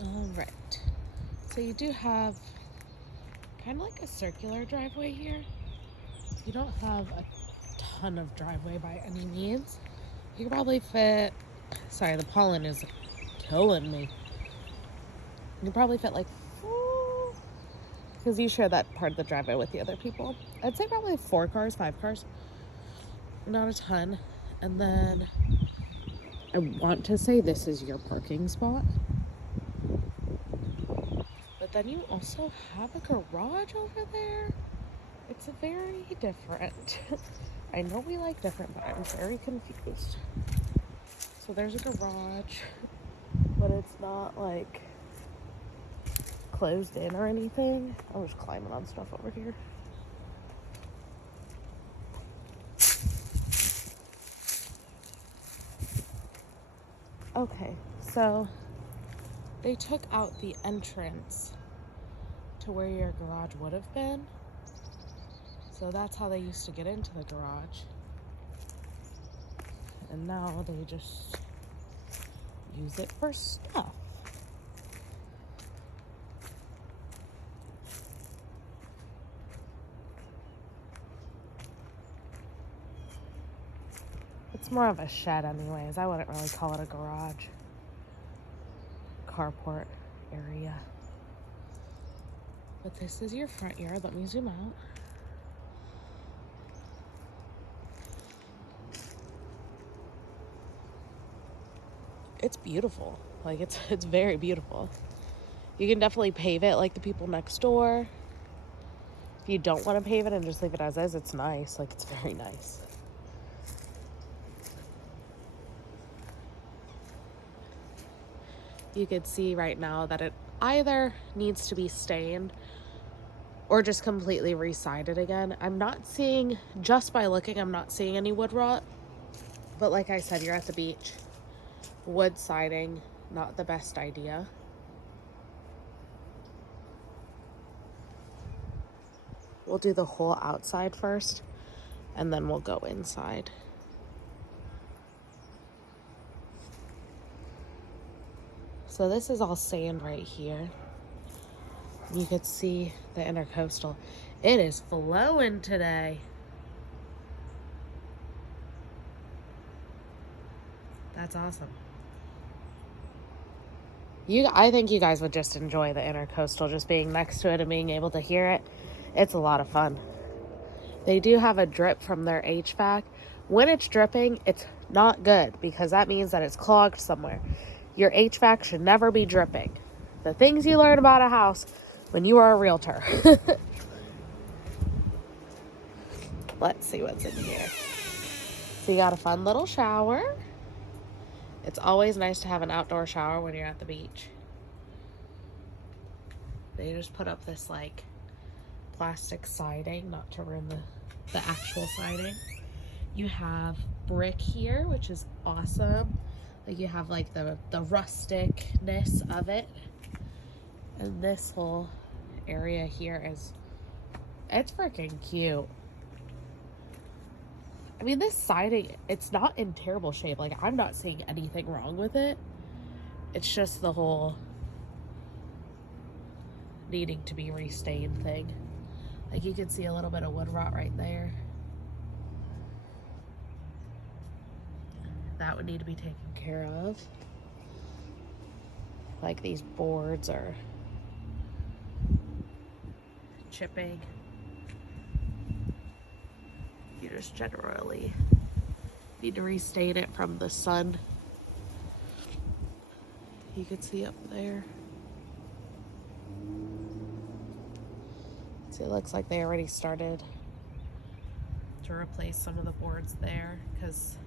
All right. So you do have kind of like a circular driveway here. You don't have a ton of driveway by any means. You could probably fit, sorry, the pollen is killing me. You could probably fit like four, because you share that part of the driveway with the other people. I'd say probably 4 cars, 5 cars. Not a ton. And then I want to say this is your parking spot. But then you also have a garage over there. It's very different. I know we like different, but I'm very confused. So there's a garage, but it's not like closed in or anything. I'm just climbing on stuff over here. Okay, so they took out the entrance to where your garage would have been. So that's how they used to get into the garage. And now they just use it for stuff. It's more of a shed anyways. I wouldn't really call it a garage. Carport area. But this is your front yard. Let me zoom out. It's beautiful. Like it's very beautiful. You can definitely pave it like the people next door. If you don't want to pave it and just leave it as is, it's nice. Like it's very nice. You could see right now that it either needs to be stained or just completely re-sided again. I'm not seeing, just by looking, I'm not seeing any wood rot. But like I said, you're at the beach. Wood siding, not the best idea. We'll do the whole outside first, and then we'll go inside. So this is all sand right here. You could see the intercoastal. It is flowing today. That's awesome. I think you guys would just enjoy the intercoastal, just being next to it and being able to hear it. It's a lot of fun. They do have a drip from their HVAC. When it's dripping, it's not good because that means that it's clogged somewhere. Your HVAC should never be dripping. The things you learn about a house when you are a realtor. Let's see what's in here. So you got a fun little shower. It's always nice to have an outdoor shower when you're at the beach. They just put up this like plastic siding, not to ruin the actual siding. You have brick here, which is awesome. Like you have like the rusticness of it. And this whole area here it's freaking cute. I mean, this siding, it's not in terrible shape. Like, I'm not seeing anything wrong with it. It's just the whole needing to be restained thing. Like, you can see a little bit of wood rot right there. That would need to be taken care of. Like, these boards are chipping. You just generally need to restain it from the sun. You can see up there. So it looks like they already started to replace some of the boards there because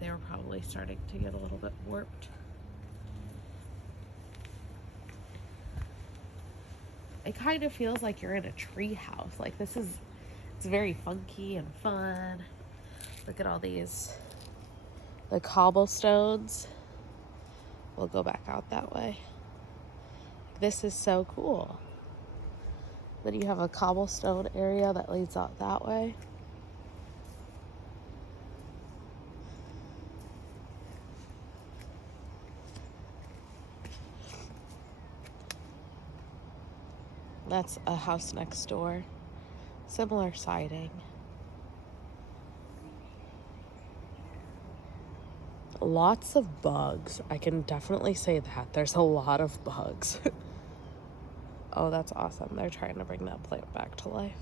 they were probably starting to get a little bit warped. It kind of feels like you're in a tree house. Like it's very funky and fun. Look at all these, the cobblestones. We'll go back out that way. This is so cool. Then you have a cobblestone area that leads out that way. That's a house next door. Similar siding. Lots of bugs. I can definitely say that. There's a lot of bugs. Oh, that's awesome. They're trying to bring that plant back to life.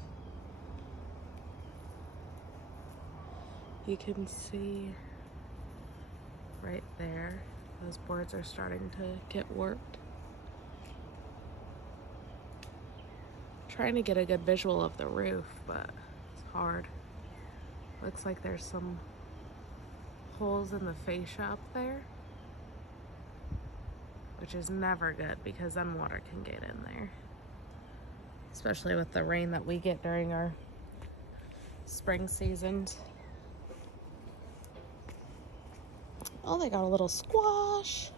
You can see right there, those boards are starting to get warped. Trying to get a good visual of the roof, but it's hard. Looks like there's some holes in the fascia up there, which is never good because then water can get in there, especially with the rain that we get during our spring seasons. Oh, they got a little squash.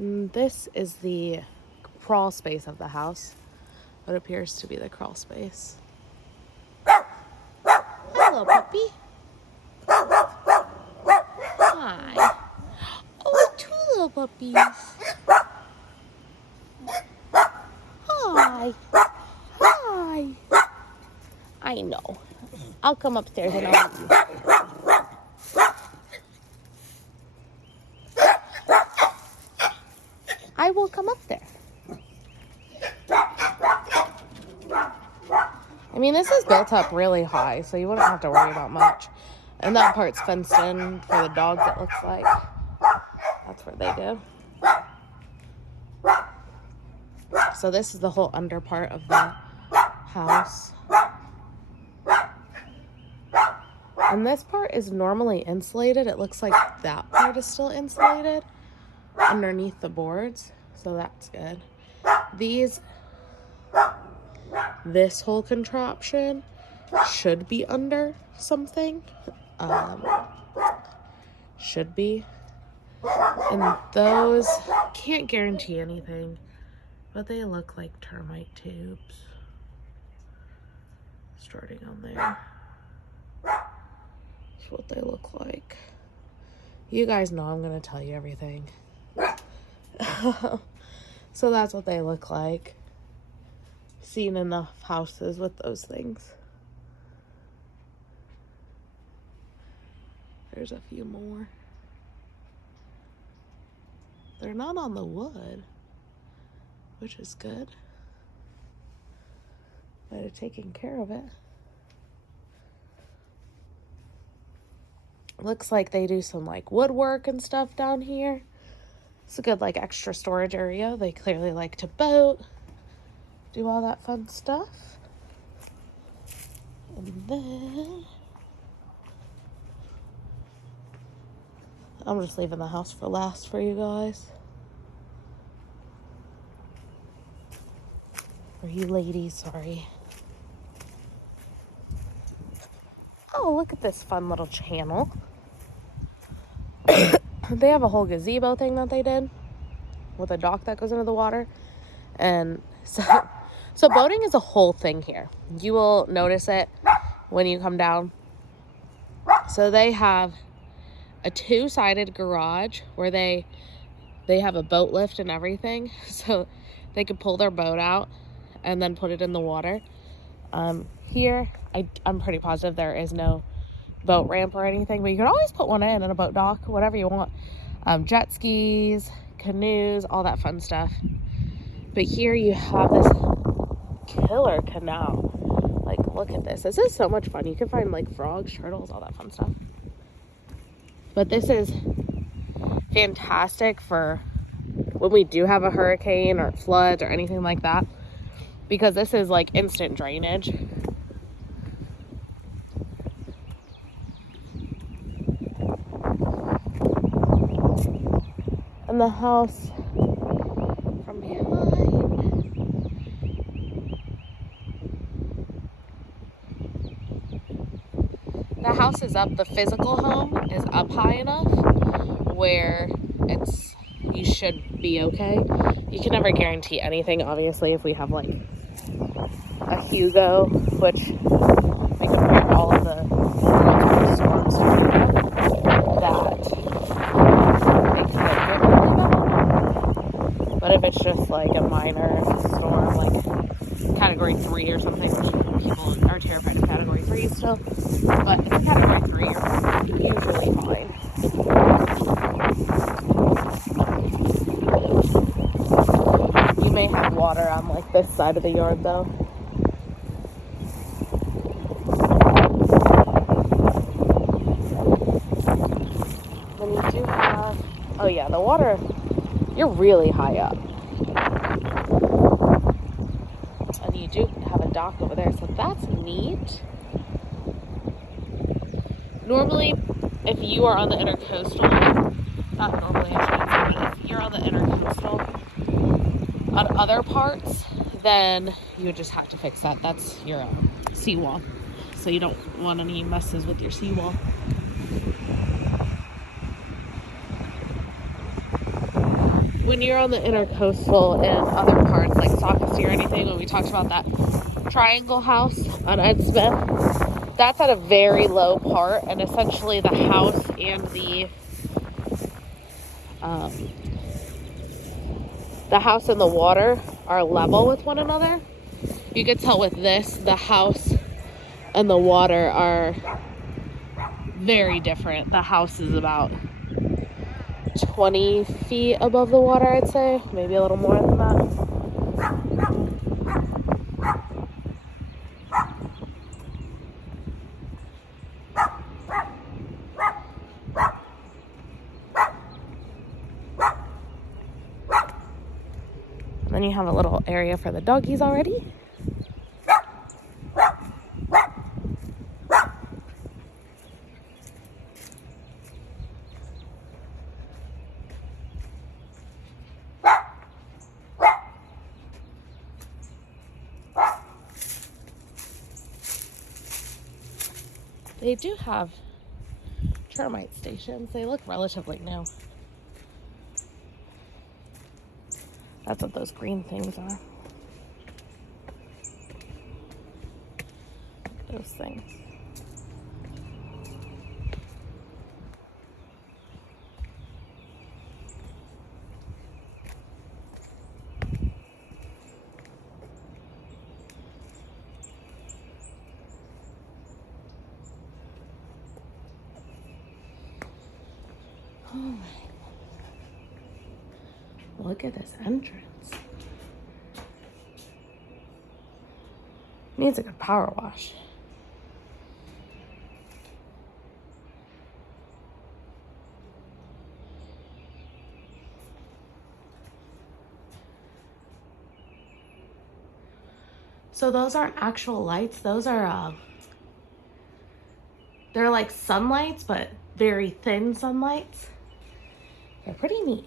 This is the crawl space of the house. What appears to be the crawl space. Hello, puppy. Hi. Oh, two little puppies. Hi. Hi. I know. I'll come upstairs and I'll meet you. I will come up there. I mean, this is built up really high, so you wouldn't have to worry about much. And that part's fenced in for the dogs, it looks like. That's where they go. So this is the whole under part of the house. And this part is normally insulated. It looks like that part is still insulated underneath the boards, so that's good. This whole contraption should be under something. Should be. And those, can't guarantee anything, but they look like termite tubes. Starting on there. That's what they look like. You guys know I'm going to tell you everything. So that's what they look like. Seen enough houses with those things. There's a few more. They're not on the wood, which is good. Might have taken care of it. Looks like they do some like woodwork and stuff down here. It's a good like extra storage area. They clearly like to boat, do all that fun stuff. And then I'm just leaving the house for last for you guys. Or you ladies, sorry. Oh, look at this fun little channel. They have a whole gazebo thing that they did with a dock that goes into the water. And so boating is a whole thing here. You will notice it when you come down. So they have a two-sided garage where they have a boat lift and everything. So they could pull their boat out and then put it in the water. Here, I'm pretty positive there is no boat ramp or anything, but you can always put one in a boat dock, whatever you want. Jet skis, canoes, all that fun stuff. But here you have this killer canal. Like, look at this. This is so much fun. You can find like frogs, turtles, all that fun stuff. But this is fantastic for when we do have a hurricane or floods or anything like that, because this is like instant drainage. And the house from behind, the house is up, the physical home is up high enough where you should be okay. You can never guarantee anything. Obviously, if we have like a Hugo, which we compare all of the storms to that they could get really bad. But if it's just like a minor storm, like Category 3 or something, which people are terrified of Category 3 still, but it's a Category 3, you're usually fine. You may have water on like this side of the yard though. Then you do have, oh yeah, the water, you're really high up. And you do have a dock over there, so that's neat. Normally, if you are on the intercoastal, not normally I shouldn't say, but if you're on the intercoastal on other parts, then you would just have to fix that. That's your seawall. So you don't want any messes with your seawall. When you're on the intercoastal and other parts like Sockasty or anything, when we talked about that triangle house on Ed Smith, that's at a very low part, and essentially the house and the house and the water are level with one another. You can tell with this, the house and the water are very different. The house is about 20 feet above the water, I'd say, maybe a little more than that. And then you have a little area for the doggies already. They do have termite stations. They look relatively new. That's what those green things are. Those things. Oh my. Look at this entrance. Needs a good power wash. So those aren't actual lights. Those are, they're like sunlights, but very thin sunlights. They're pretty neat.